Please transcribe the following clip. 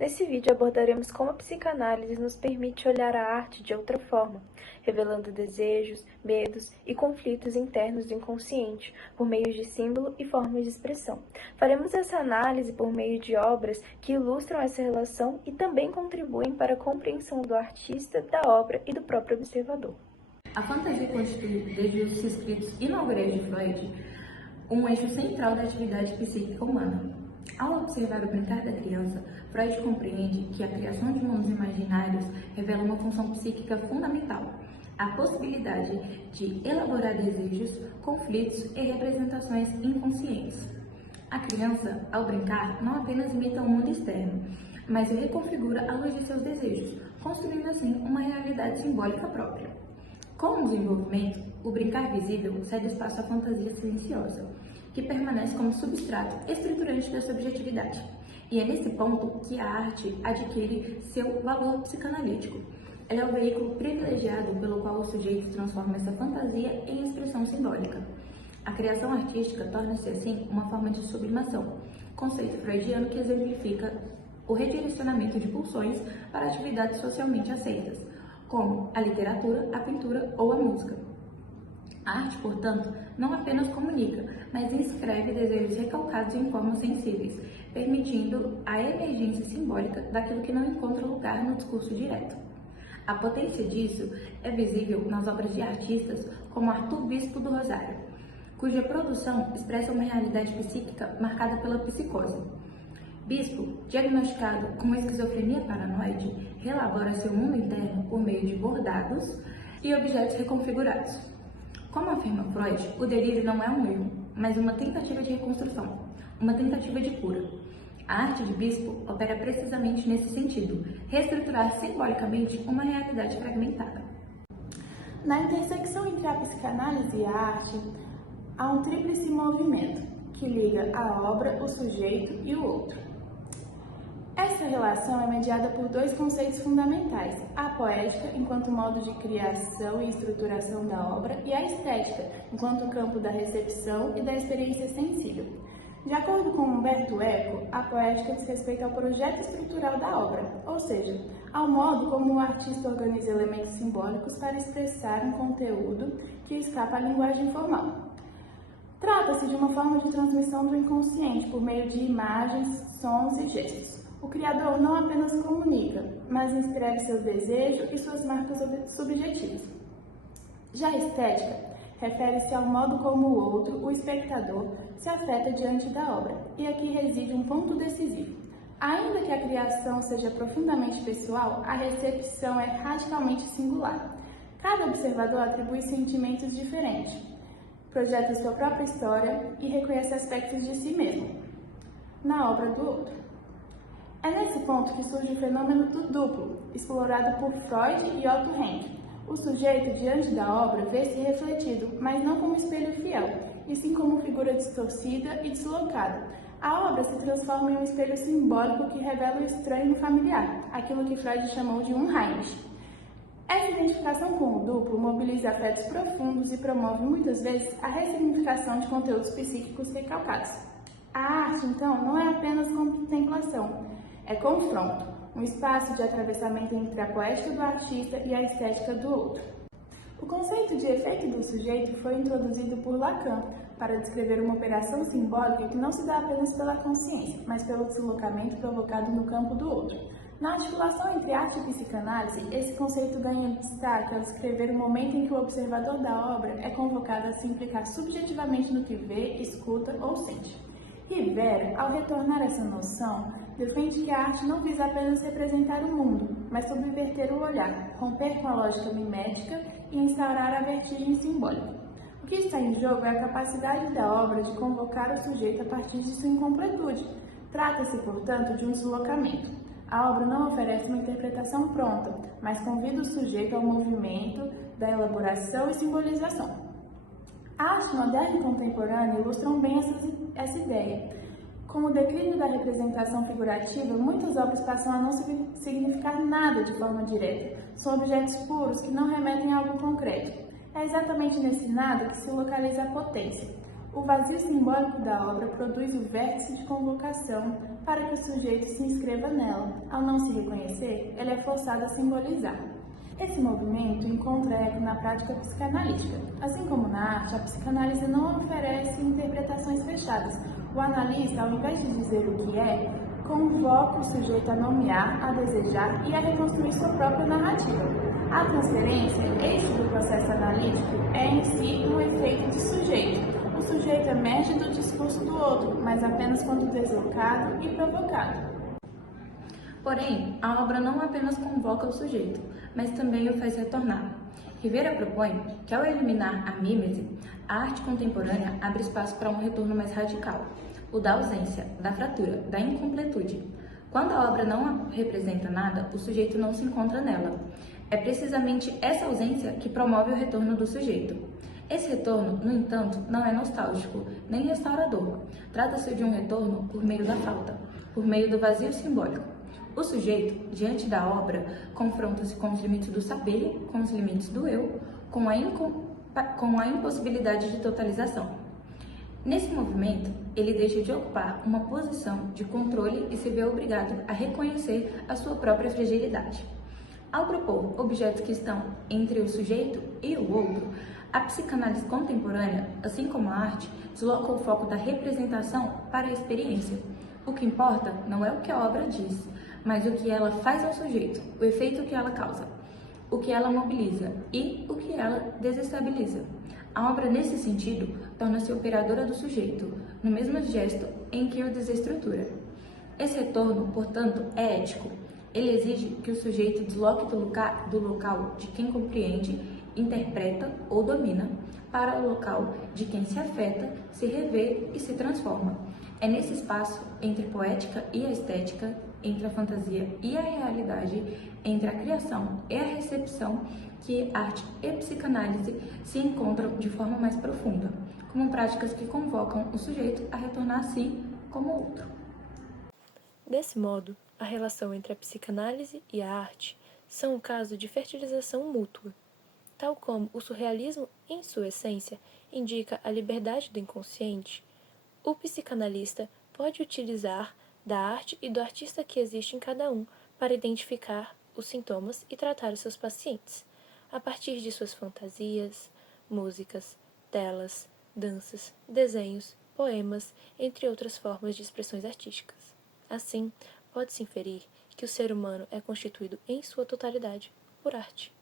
Nesse vídeo abordaremos como a psicanálise nos permite olhar a arte de outra forma, revelando desejos, medos e conflitos internos do inconsciente, por meio de símbolo e formas de expressão. Faremos essa análise por meio de obras que ilustram essa relação e também contribuem para a compreensão do artista, da obra e do próprio observador. A fantasia constitui, desde os escritos inaugurais de Freud, um eixo central da atividade psíquica humana. Ao observar o brincar da criança, Freud compreende que a criação de mundos imaginários revela uma função psíquica fundamental, a possibilidade de elaborar desejos, conflitos e representações inconscientes. A criança, ao brincar, não apenas imita o mundo externo, mas o reconfigura à luz de seus desejos, construindo assim uma realidade simbólica própria. Com o desenvolvimento, o brincar visível cede espaço à fantasia silenciosa, que permanece como substrato estruturante da subjetividade. E é nesse ponto que a arte adquire seu valor psicanalítico. Ela é o veículo privilegiado pelo qual o sujeito transforma essa fantasia em expressão simbólica. A criação artística torna-se, assim, uma forma de sublimação, conceito freudiano que exemplifica o redirecionamento de pulsões para atividades socialmente aceitas, como a literatura, a pintura ou a música. A arte, portanto, não apenas comunica, mas inscreve desejos recalcados em formas sensíveis, permitindo a emergência simbólica daquilo que não encontra lugar no discurso direto. A potência disso é visível nas obras de artistas como Arthur Bispo do Rosário, cuja produção expressa uma realidade psíquica marcada pela psicose. Bispo, diagnosticado com esquizofrenia paranoide, relabora seu mundo interno por meio de bordados e objetos reconfigurados. Como afirma Freud, o delírio não é um erro, mas uma tentativa de reconstrução, uma tentativa de cura. A arte de Bispo opera precisamente nesse sentido, reestruturar simbolicamente uma realidade fragmentada. Na intersecção entre a psicanálise e a arte, há um tríplice movimento, que liga a obra, o sujeito e o outro. Essa relação é mediada por dois conceitos fundamentais, a poética, enquanto modo de criação e estruturação da obra, e a estética, enquanto campo da recepção e da experiência sensível. De acordo com Humberto Eco, a poética diz respeito ao projeto estrutural da obra, ou seja, ao modo como o artista organiza elementos simbólicos para expressar um conteúdo que escapa à linguagem formal. Trata-se de uma forma de transmissão do inconsciente por meio de imagens, sons e gestos. O criador não apenas comunica, mas inscreve seu desejo e suas marcas subjetivas. Já a estética refere-se ao modo como o outro, o espectador, se afeta diante da obra, e aqui reside um ponto decisivo. Ainda que a criação seja profundamente pessoal, a recepção é radicalmente singular. Cada observador atribui sentimentos diferentes, projeta sua própria história e reconhece aspectos de si mesmo na obra do outro. É nesse ponto que surge o fenômeno do duplo, explorado por Freud e Otto Rank. O sujeito, diante da obra, vê-se refletido, mas não como espelho fiel, e sim como figura distorcida e deslocada. A obra se transforma em um espelho simbólico que revela o estranho no familiar, aquilo que Freud chamou de Unheimlich. Essa identificação com o duplo mobiliza afetos profundos e promove muitas vezes a ressignificação de conteúdos psíquicos recalcados. A arte, então, não é apenas contemplação, é confronto, um espaço de atravessamento entre a poética do artista e a estética do outro. O conceito de efeito do sujeito foi introduzido por Lacan para descrever uma operação simbólica que não se dá apenas pela consciência, mas pelo deslocamento provocado no campo do outro. Na articulação entre arte e psicanálise, esse conceito ganha destaque ao descrever o momento em que o observador da obra é convocado a se implicar subjetivamente no que vê, escuta ou sente. Rivera, ao retornar essa noção, defende que a arte não visa apenas representar o mundo, mas subverter o olhar, romper com a lógica mimética e instaurar a vertigem simbólica. O que está em jogo é a capacidade da obra de convocar o sujeito a partir de sua incompletude. Trata-se, portanto, de um deslocamento. A obra não oferece uma interpretação pronta, mas convida o sujeito ao movimento da elaboração e simbolização. A arte moderna e contemporânea ilustram bem essa ideia. Com o declínio da representação figurativa, muitas obras passam a não significar nada de forma direta. São objetos puros que não remetem a algo concreto. É exatamente nesse nada que se localiza a potência. O vazio simbólico da obra produz o vértice de convocação para que o sujeito se inscreva nela. Ao não se reconhecer, ele é forçado a simbolizar. Esse movimento encontra eco na prática psicanalítica. Assim como na arte, a psicanálise não oferece interpretações fechadas. O analista, ao invés de dizer o que é, convoca o sujeito a nomear, a desejar e a reconstruir sua própria narrativa. A transferência, eixo do processo analítico, é em si um efeito de sujeito. O sujeito emerge do discurso do outro, mas apenas quando deslocado e provocado. Porém, a obra não apenas convoca o sujeito, mas também o faz retornar. Rivera propõe que, ao eliminar a mímese, a arte contemporânea abre espaço para um retorno mais radical, o da ausência, da fratura, da incompletude. Quando a obra não representa nada, o sujeito não se encontra nela. É precisamente essa ausência que promove o retorno do sujeito. Esse retorno, no entanto, não é nostálgico, nem restaurador. Trata-se de um retorno por meio da falta, por meio do vazio simbólico. O sujeito, diante da obra, confronta-se com os limites do saber, com os limites do eu, com a impossibilidade de totalização. Nesse movimento, ele deixa de ocupar uma posição de controle e se vê obrigado a reconhecer a sua própria fragilidade. Ao propor objetos que estão entre o sujeito e o outro, a psicanálise contemporânea, assim como a arte, desloca o foco da representação para a experiência. O que importa não é o que a obra diz, mas o que ela faz ao sujeito, o efeito que ela causa, o que ela mobiliza e o que ela desestabiliza. A obra, nesse sentido, torna-se operadora do sujeito, no mesmo gesto em que o desestrutura. Esse retorno, portanto, é ético. Ele exige que o sujeito desloque do local de quem compreende, interpreta ou domina, para o local de quem se afeta, se revê e se transforma. É nesse espaço, entre poética e a estética, entre a fantasia e a realidade, entre a criação e a recepção, que arte e psicanálise se encontram de forma mais profunda, como práticas que convocam o sujeito a retornar a si como outro. Desse modo, a relação entre a psicanálise e a arte são um caso de fertilização mútua. Tal como o surrealismo, em sua essência, indica a liberdade do inconsciente, o psicanalista pode utilizar da arte e do artista que existe em cada um para identificar os sintomas e tratar os seus pacientes, a partir de suas fantasias, músicas, telas, danças, desenhos, poemas, entre outras formas de expressões artísticas. Assim, pode-se inferir que o ser humano é constituído em sua totalidade por arte.